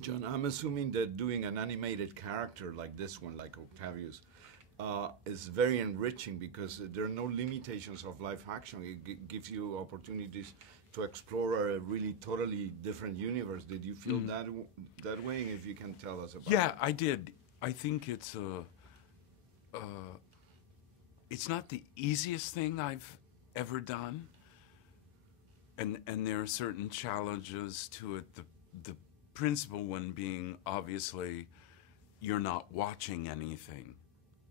John, I'm assuming that doing an animated character like this one, like Octavius, is very enriching because there are no limitations of live action. It gives you opportunities to explore a really totally different universe. Did you feel that way? If you can tell us about Yeah, it. I did. I think it's not the easiest thing I've ever done, and there are certain challenges to it. The principal one being obviously you're not watching anything.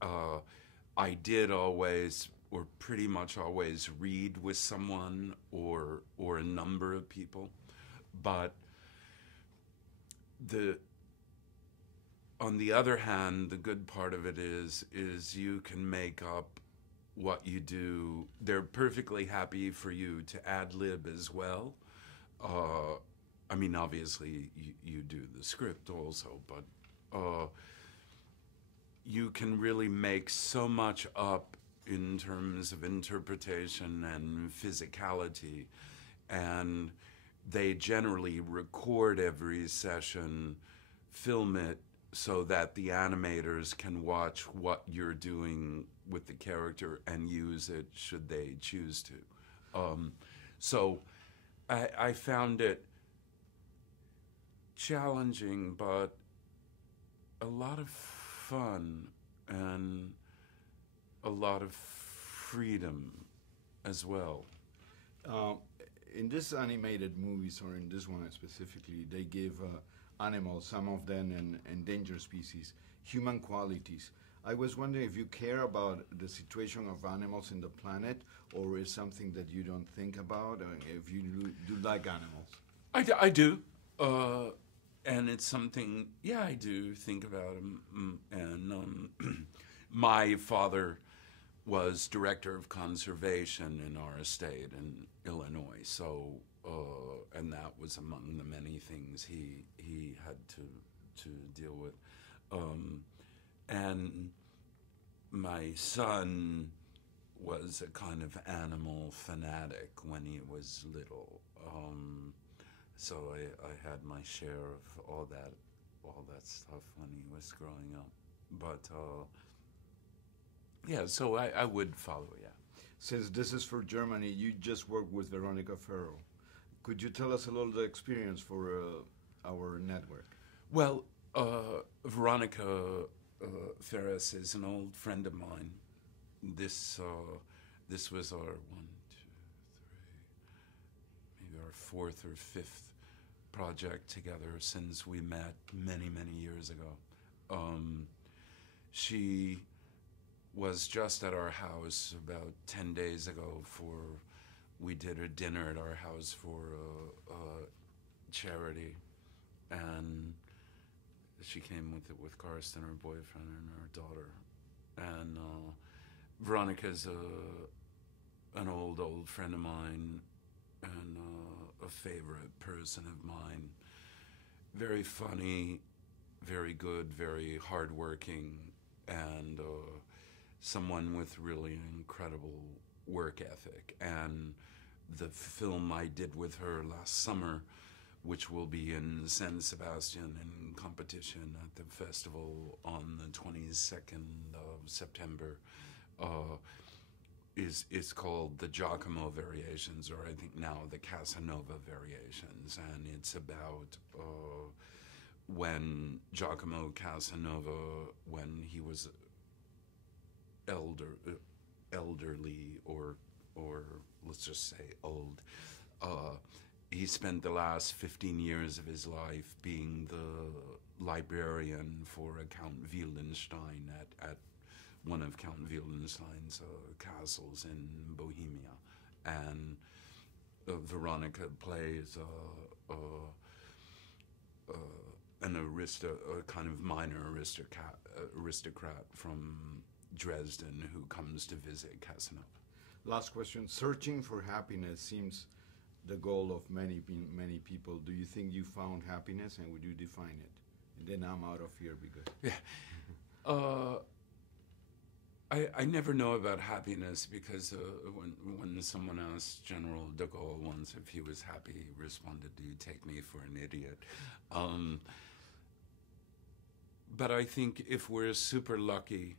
I did always, or pretty much always, read with someone or a number of people, but the on the other hand, the good part of it is you can make up what you do. They're perfectly happy for you to ad lib as well. I mean, obviously you do the script also, but you can really make so much up in terms of interpretation and physicality, and they generally record every session, film it, so that the animators can watch what you're doing with the character and use it should they choose to. So I found it challenging, but a lot of fun and a lot of freedom as well. In this animated movies, or in this one specifically, they give animals, some of them endangered species, human qualities. I was wondering if you care about the situation of animals in the planet, or is something that you don't think about, or if you do like animals. I do. And it's something, yeah, I do think about him. And my father was director of conservation in our estate in Illinois, so and that was among the many things he had to deal with. And my son was a kind of animal fanatic when he was little. So I had my share of all that stuff when he was growing up. But yeah, so I would follow, yeah. Since this is for Germany, you just worked with Veronica Ferro. Could you tell us a little the experience for our network? Well, Veronica Ferris is an old friend of mine. This was our maybe our fourth or fifth project together since we met many years ago. She was just at our house about 10 days ago we did a dinner at our house for a charity, and she came with Karsten, her boyfriend, and her daughter. And Veronica's an old friend of mine and a favorite person of mine. Very funny, very good, very hardworking, and someone with really incredible work ethic. And the film I did with her last summer, which will be in San Sebastian in competition at the festival on the 22nd of September, is called the Giacomo Variations, or I think now the Casanova Variations, and it's about when Giacomo Casanova, when he was elderly, or let's just say old, he spent the last 15 years of his life being the librarian for Count Wittgenstein at one of Count Wittgenstein's castles in Bohemia. And Veronica plays a kind of minor aristocrat from Dresden who comes to visit Casanova. Last question. Searching for happiness seems the goal of many people. Do you think you found happiness, and would you define it? And then I'm out of here because... Yeah. I never know about happiness because when someone asked General de Gaulle once if he was happy, he responded, "Do you take me for an idiot?" But I think if we're super lucky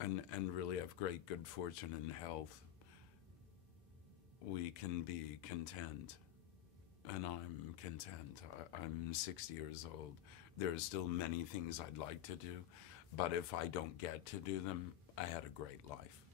and really have great good fortune and health, we can be content. And I'm content. I'm 60 years old. There are still many things I'd like to do, but if I don't get to do them, I had a great life.